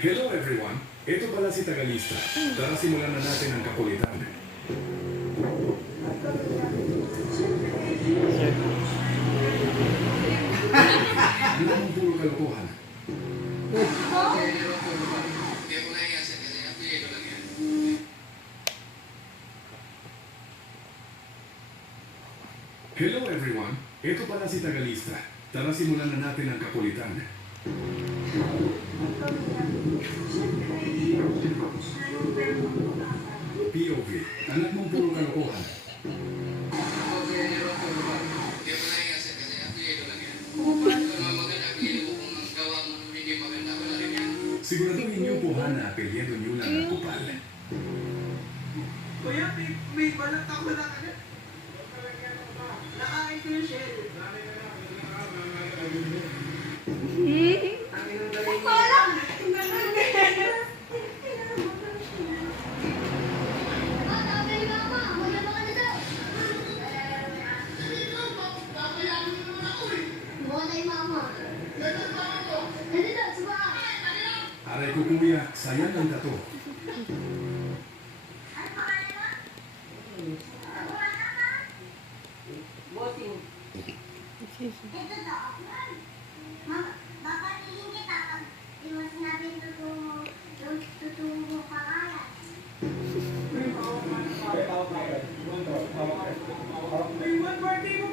Hello everyone! Ito pala si Tagalista. Tara simulan na natin ang kakulitan. Ano ang puro kalokohan? Hello everyone! Ito pala si Tagalista. Tara simulan na natin ang kakulitan. POV, anak mong puro kalokohan. Siguraduhin niyo po na apelyedo niyo lang ang kupal. Kuya, may balat ako na agad. Nakain ko yung shell. Ang inong galing mo. Aray ko kuya, sayang ang tato. Bossing. Babalihin kita pag di mo sinabing tutungo ka kaya. May 140 mo.